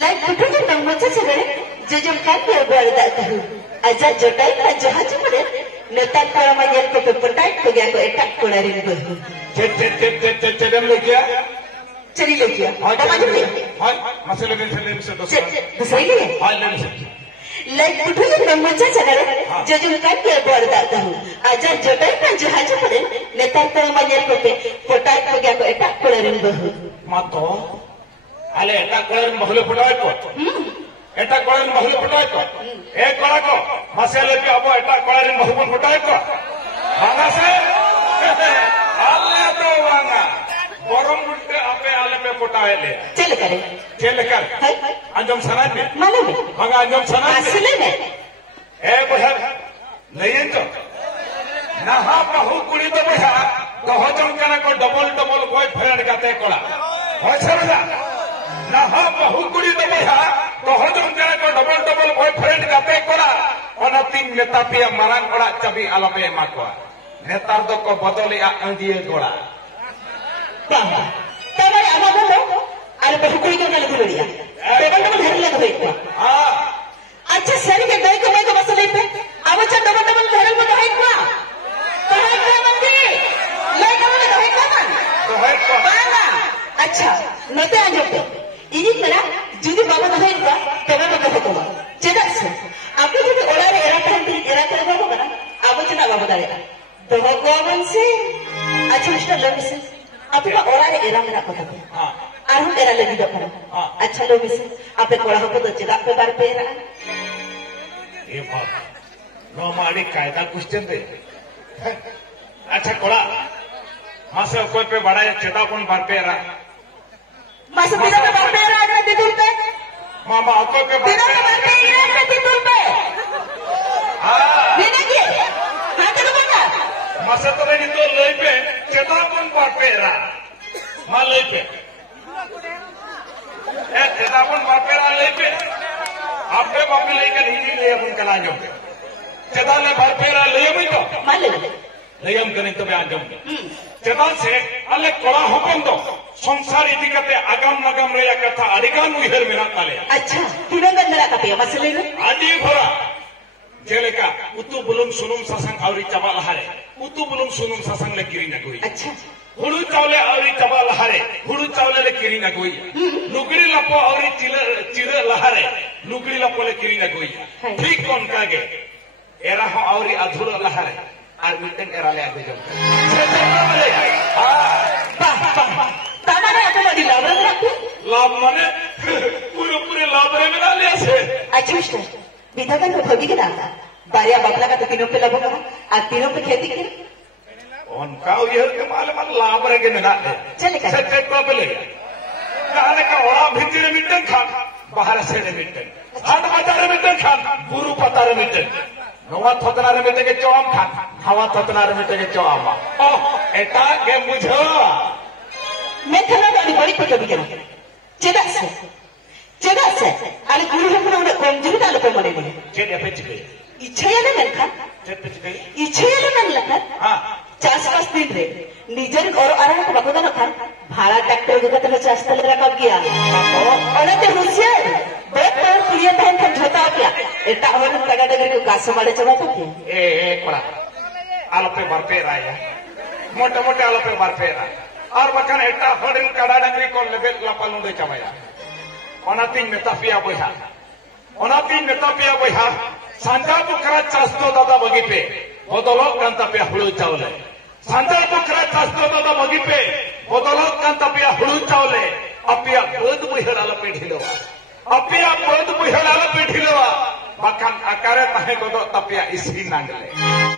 Like putting it on much as a judge can't be a girl that as a jotai and Jahaji put it, Natal Paramayan to the potato to get a attack for a river. Cherilogia, or the like putting it on much as a judge can't be a girl that as a jotai and Jahaji put it, Natal Paramayan to the potato to get a attack for a river. Mato. Ale eta kolen bahule putai ko eta kolen bahule putai ko ek kora ko masale pe abo eta kolen bahule putai ko banga se ale to banga borom butte ape ale pe putai le chel kar anjom sana me malume banga anjom sana asle me e bohar nahi to naha bahu kuri to boha kaho jom kana ko double boyfriend kate kola hoy samjha naha bahu kuri to boha kaho jom kana ko double boyfriend kate kola ona tin neta pia marang ora chabi alape emakwa netar do ko bodoli a andiye gola baba tabai amabo are bahu kuri ko nale duriya double dhari lag hoy ha acha sari ke dai ko masale pe awacha double dhari mo dai ko अच्छा नते आजोते इनी मना जुदी बाबा नहीं का तबे तो कहतो चेदा से आपे जुदी ओलारे era करे बाबा करा आप चना बाबा दारे तो भगवान से अच्छा मिस्टर लोग से आपे ओलारे एरा मेरा कथा हां आरु एरा लगी दो करो अच्छा लोग से आपे कोड़ा हो तो चेदा पे बार पे एरा ये बात नो माडी कायदा क्वेश्चन दे अच्छा कोड़ा मासे कोई पे बड़ा चेदा कौन बार पे एरा मासे बिना पे बार पे एरा अगर दिदुल पे मामा आपको पे बिना पे बार पे एरा अगर दिदुल पे हां बिना के हां तो बता मासे तो नहीं तो लई पे चेदा कौन बार पे एरा मा लई पे ए चेदा कौन बार पे एरा लई पे आपके बाप लई के नहीं ले अपन कला जो चेदा ने बार पे एरा लई भी तो मा ले लयम करें तो मैं आजम चेदा से अल्ले कोड़ा हुकम दो संसार इदी कते आगम नगम रे या कथा अडिगान उइहर मेरा ताले अच्छा तिरंगा मेरा कते मसले ने आदि भरा जेलेका उतु बुलुम सुनुम ससंग आवरी चबा लहारे उतु बुलुम सुनुम ससंग ले किरी ना कोई अच्छा हुडु चावले आवरी चबा लहारे हुडु चावले ले किरी ना कोई लुगड़ी लपो आवरी चिरे लहारे लुगड़ी लपो ले किरी ना कोई ठीक कोन कागे एरा हो आवरी अधूरा लहारे आर मिटन एरा ले आगे जो तामाने आपको मदी लाभ रहे रखो लाभ माने पूरे लाभ रहे मिला ले ऐसे अच्छा मिस्टर विधान को भगी के डालता बारिया बाबला का तो तीनों पे लाभ करा आज तीनों पे खेती करे उनका ये के माल लाभ रहे के मिला चले कर सेट को पे ले कहने का ओरा भितर मिटन खा बाहर से मिटन हाथ बाजार मिटन खा गुरु पतार मिटन नवा थोतना रे मिटे के चोम खा हवा थोतना रे मिटे के चोम ओ एटा के बुझो मैं थला बड़ी पटो बिके चेदा से आले गुरु हम ना कमजोरी डालो पे मरे ने चेदा पे चिके इच्छा याले मन खा इच्छा याले मन लखा हां 4-5 दिन रे निजर और आराम को बको ना खा भाड़ा ट्रैक्टर को तो चास्ता ले रखा किया ओने ते होशियार बहुत पर पुलिया टाइम का झोता किया एटा और तगा तगा को कास मारे चला तो ए कोड़ा आलो पे बार पे राया मोटे आलो पे बार पे रा और बकन एटा होडिन कड़ा डंगरी को लेबे लापालु दे चमाया ओनातिन नेता पिया बोया सांजा बुकरा चास्तो दादा बगी पे बदलो कांता पे हुळु चावले सांजा बुकरा चास्तो दादा बगी पे बदलो कांता पे हुळु चावले अपिया बोद बुहराला पे ढिलवा बकन आकारे तहे गोदो तपिया इसी नांगले